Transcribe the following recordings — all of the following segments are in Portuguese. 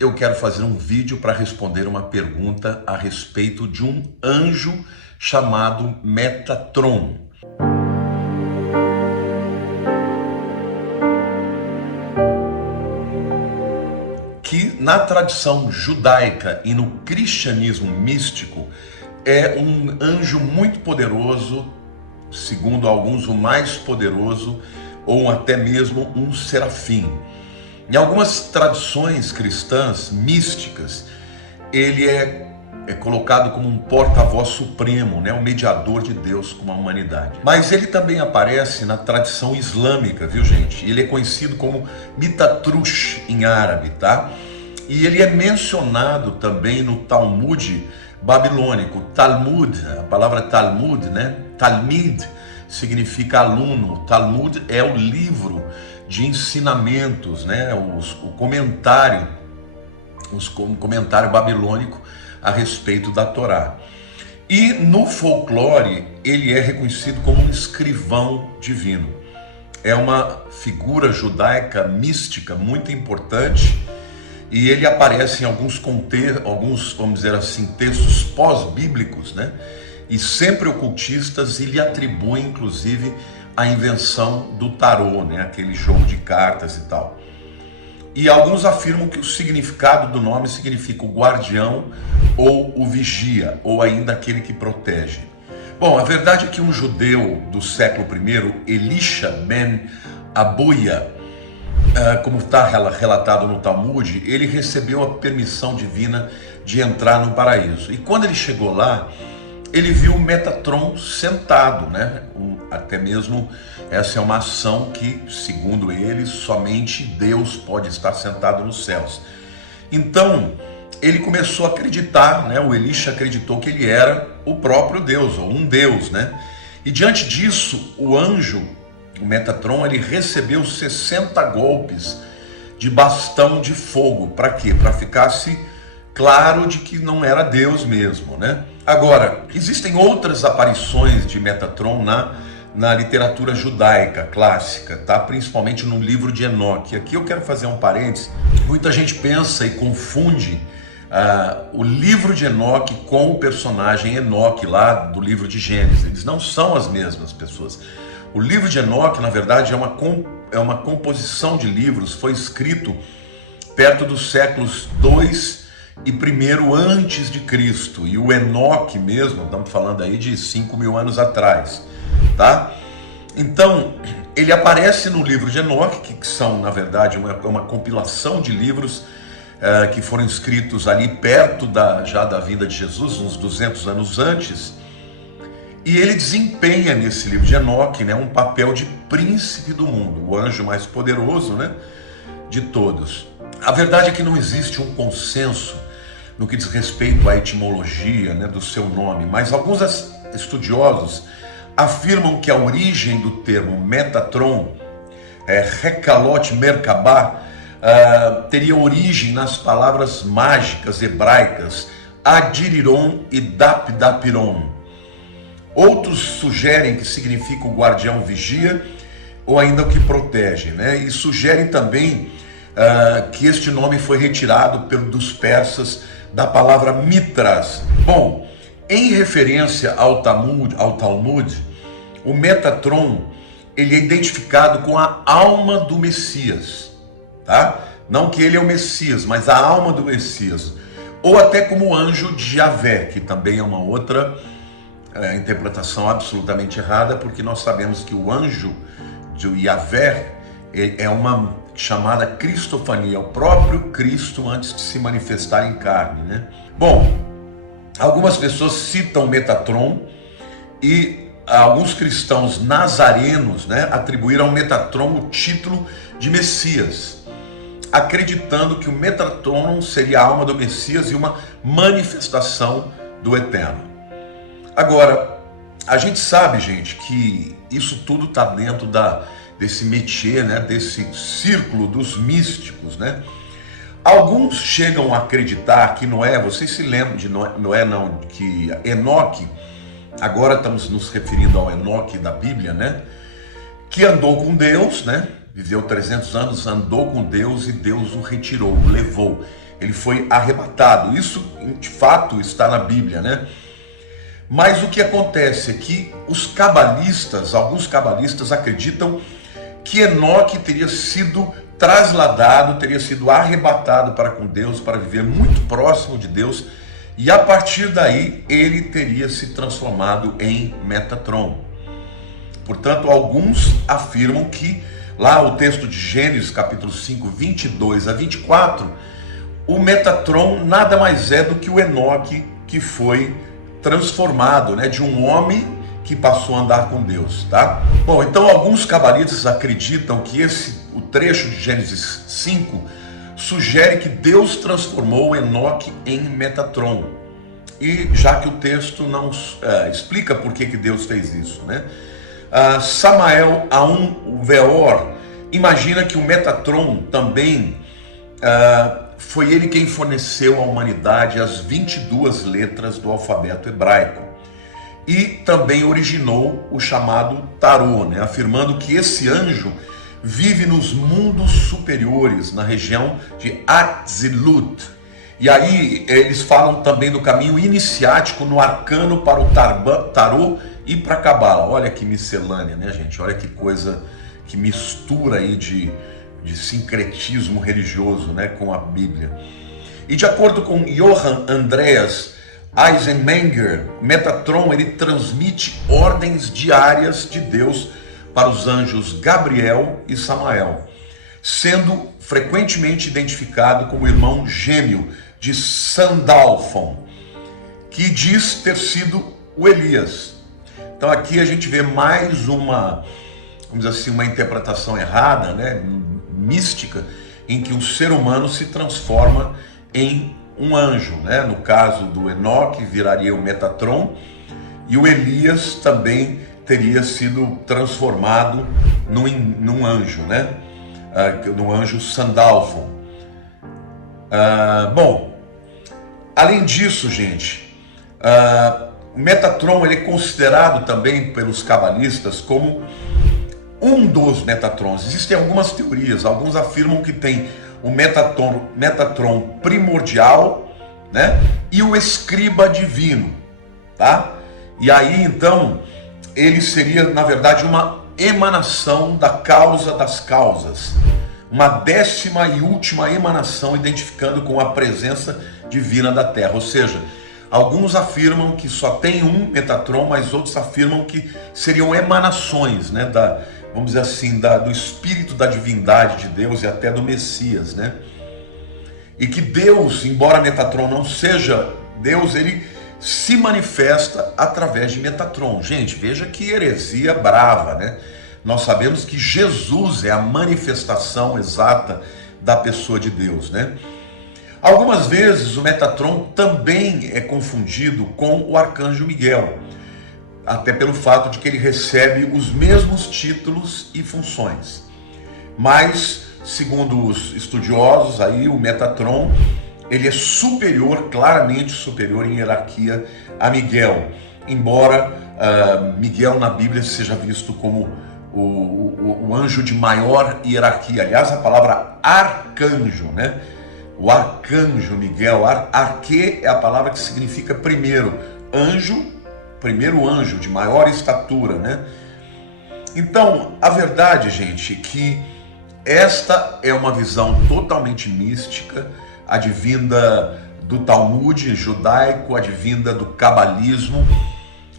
eu quero fazer um vídeo para responder uma pergunta a respeito de um anjo chamado Metatron. Que na tradição judaica e no cristianismo místico é um anjo muito poderoso, segundo alguns o mais poderoso, ou até mesmo um serafim. Em algumas tradições cristãs místicas, ele é colocado como um porta-voz supremo, né? Um mediador de Deus com a humanidade. Mas ele também aparece na tradição islâmica, viu, gente? Ele é conhecido como Metatrush em árabe, tá? E ele é mencionado também no Talmud babilônico. Talmud, a palavra Talmud, né? Talmid significa aluno. Talmud é o livro de ensinamentos, né? O comentário babilônico a respeito da Torá. E no folclore ele é reconhecido como um escrivão divino. É uma figura judaica mística muito importante e ele aparece em alguns, vamos dizer assim, textos pós-bíblicos, né? E sempre ocultistas, e lhe atribuem inclusive a invenção do tarô, né? Aquele jogo de cartas e tal. E alguns afirmam que o significado do nome significa o guardião ou o vigia, ou ainda aquele que protege. Bom, a verdade é que um judeu do século I, Elisha ben Abuya, como está relatado no Talmud, ele recebeu a permissão divina de entrar no paraíso. E quando ele chegou lá, ele viu o Metatron sentado, né? Até mesmo essa é uma ação que, segundo ele, somente Deus pode estar sentado nos céus. Então, ele começou a acreditar, né? O Elisha acreditou que ele era o próprio Deus, ou um Deus, né? E diante disso, o anjo, o Metatron, ele recebeu 60 golpes de bastão de fogo. Para quê? Para ficasse claro de que não era Deus mesmo, né? Agora, existem outras aparições de Metatron na literatura judaica clássica, tá? Principalmente no livro de Enoque. Aqui eu quero fazer um parênteses. Muita gente pensa e confunde o livro de Enoque com o personagem Enoque lá do livro de Gênesis. Eles não são as mesmas pessoas. O livro de Enoque, na verdade, é uma composição de livros, foi escrito perto dos séculos 2 e 1 antes de Cristo, e o Enoque mesmo, estamos falando aí de 5.000 anos atrás, tá? Então, ele aparece no livro de Enoque, que são, na verdade, uma compilação de livros que foram escritos ali perto já da vinda de Jesus, uns 200 anos antes, e ele desempenha nesse livro de Enoque, né, um papel de príncipe do mundo, o anjo mais poderoso, né, de todos. A verdade é que não existe um consenso no que diz respeito à etimologia, né, do seu nome, mas alguns estudiosos afirmam que a origem do termo Metatron, Rekalot Merkabah, teria origem nas palavras mágicas hebraicas Adiriron e Dapdapiron. Outros sugerem que significa o guardião vigia, ou ainda o que protege, né? E sugerem também que este nome foi retirado dos persas da palavra Mitras. Bom, em referência ao Talmud, o Metatron, ele é identificado com a alma do Messias, tá? Não que ele é o Messias, mas a alma do Messias, ou até como o anjo de Javé, que também é uma outra interpretação absolutamente errada, porque nós sabemos que o anjo de Javé é uma chamada cristofania, o próprio Cristo antes de se manifestar em carne, né? Bom, algumas pessoas citam Metatron e alguns cristãos nazarenos, né, atribuíram ao Metatron o título de Messias, acreditando que o Metatron seria a alma do Messias e uma manifestação do Eterno. Agora, a gente sabe, gente, que isso tudo está dentro desse métier, né, desse círculo dos místicos, né? Alguns chegam a acreditar que Noé, vocês se lembram de Noé não, que Enoque, agora estamos nos referindo ao Enoque da Bíblia, né? Que andou com Deus, né? Viveu 300 anos, andou com Deus e Deus o retirou, o levou. Ele foi arrebatado. Isso, de fato, está na Bíblia, né? Mas o que acontece é que alguns cabalistas acreditam que Enoque teria sido trasladado, teria sido arrebatado para com Deus, para viver muito próximo de Deus, e a partir daí ele teria se transformado em Metatron. Portanto, alguns afirmam que, lá o texto de Gênesis, capítulo 5, 22 a 24, o Metatron nada mais é do que o Enoque que foi transformado, né, de um homem que passou a andar com Deus, tá? Bom, então alguns cabalistas acreditam que o trecho de Gênesis 5 sugere que Deus transformou Enoque em Metatron. E já que o texto não explica por que Deus fez isso, né? Samael A1 Veor imagina que o Metatron também foi ele quem forneceu à humanidade as 22 letras do alfabeto hebraico e também originou o chamado tarô, né? Afirmando que esse anjo vive nos mundos superiores, na região de Atzilut. E aí eles falam também do caminho iniciático no arcano para o tarô e para a cabala. Olha que miscelânea, né, gente? Olha que coisa, que mistura aí de sincretismo religioso, né, com a Bíblia. E de acordo com Johann Andreas Eisenmenger, Metatron ele transmite ordens diárias de Deus para os anjos Gabriel e Samael, sendo frequentemente identificado como irmão gêmeo de Sandalfon, que diz ter sido o Elias. Então aqui a gente vê mais uma, vamos dizer assim, uma interpretação errada, né, mística, em que um ser humano se transforma em um anjo, né? No caso do Enoque viraria o Metatron, e o Elias também teria sido transformado num anjo, né? No anjo Sandalfon. Bom, além disso, gente, o Metatron ele é considerado também pelos cabalistas como um dos Metatrons. Existem algumas teorias, alguns afirmam que tem o Metatron primordial, né, e o escriba divino, tá? E aí então ele seria na verdade uma emanação da causa das causas, uma 10ª e última emanação identificando com a presença divina da Terra. Ou seja, alguns afirmam que só tem um Metatron, mas outros afirmam que seriam emanações, né, vamos dizer assim, do espírito da divindade de Deus e até do Messias, né? E que Deus, embora Metatron não seja Deus, ele se manifesta através de Metatron. Gente, veja que heresia brava, né? Nós sabemos que Jesus é a manifestação exata da pessoa de Deus, né? Algumas vezes o Metatron também é confundido com o arcanjo Miguel, até pelo fato de que ele recebe os mesmos títulos e funções. Mas, segundo os estudiosos, aí o Metatron, ele é superior, claramente superior em hierarquia a Miguel, embora Miguel na Bíblia seja visto como o anjo de maior hierarquia. Aliás, a palavra arcanjo, né? O arcanjo Miguel, arque é a palavra que significa primeiro, anjo, primeiro anjo de maior estatura, né? Então, a verdade, gente, é que esta é uma visão totalmente mística, advinda do Talmud judaico, advinda do cabalismo,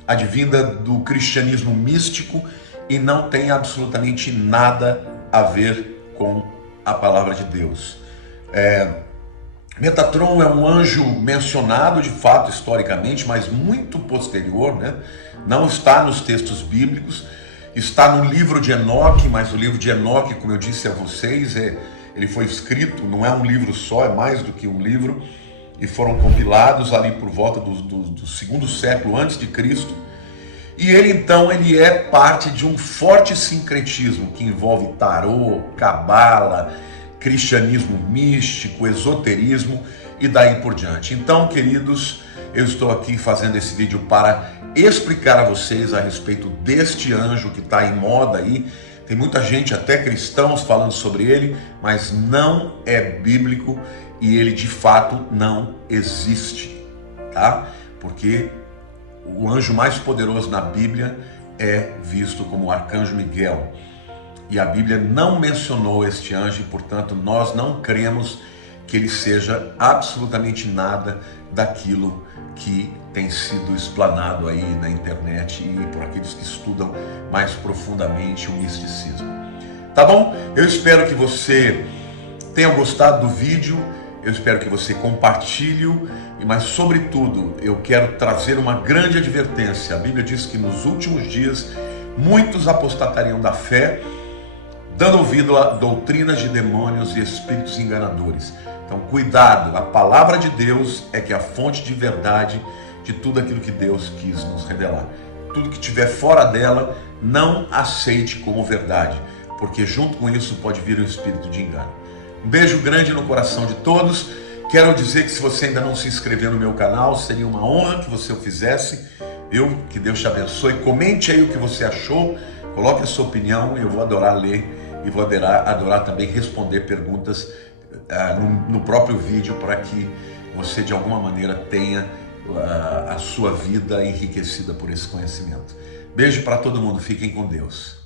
advinda do cristianismo místico, e não tem absolutamente nada a ver com a palavra de Deus. Metatron é um anjo mencionado de fato historicamente, mas muito posterior, né? Não está nos textos bíblicos, está no livro de Enoque, mas o livro de Enoque, como eu disse a vocês, ele foi escrito, não é um livro só, é mais do que um livro, e foram compilados ali por volta do segundo século antes de Cristo. E ele então ele é parte de um forte sincretismo que envolve tarô, cabala, cristianismo místico, esoterismo e daí por diante. Então, queridos, eu estou aqui fazendo esse vídeo para explicar a vocês a respeito deste anjo que está em moda aí. Tem muita gente, até cristãos, falando sobre ele, mas não é bíblico. e ele de fato não existe, tá? Porque o anjo mais poderoso na Bíblia é visto como o arcanjo Miguel. E a Bíblia não mencionou este anjo, e, portanto, nós não cremos que ele seja absolutamente nada daquilo que tem sido explanado aí na internet e por aqueles que estudam mais profundamente o misticismo. Tá bom? Eu espero que você tenha gostado do vídeo, eu espero que você compartilhe, mas sobretudo eu quero trazer uma grande advertência. A Bíblia diz que nos últimos dias muitos apostatariam da fé, dando ouvido a doutrinas de demônios e espíritos enganadores. Então, cuidado, a palavra de Deus é que é a fonte de verdade de tudo aquilo que Deus quis nos revelar. Tudo que estiver fora dela, não aceite como verdade, porque junto com isso pode vir o espírito de engano. Um beijo grande no coração de todos. Quero dizer que se você ainda não se inscreveu no meu canal, seria uma honra que você o fizesse. Que Deus te abençoe. Comente aí o que você achou, coloque a sua opinião, eu vou adorar ler e vou adorar também responder perguntas no próprio vídeo, para que você de alguma maneira tenha a sua vida enriquecida por esse conhecimento. Beijo para todo mundo, fiquem com Deus.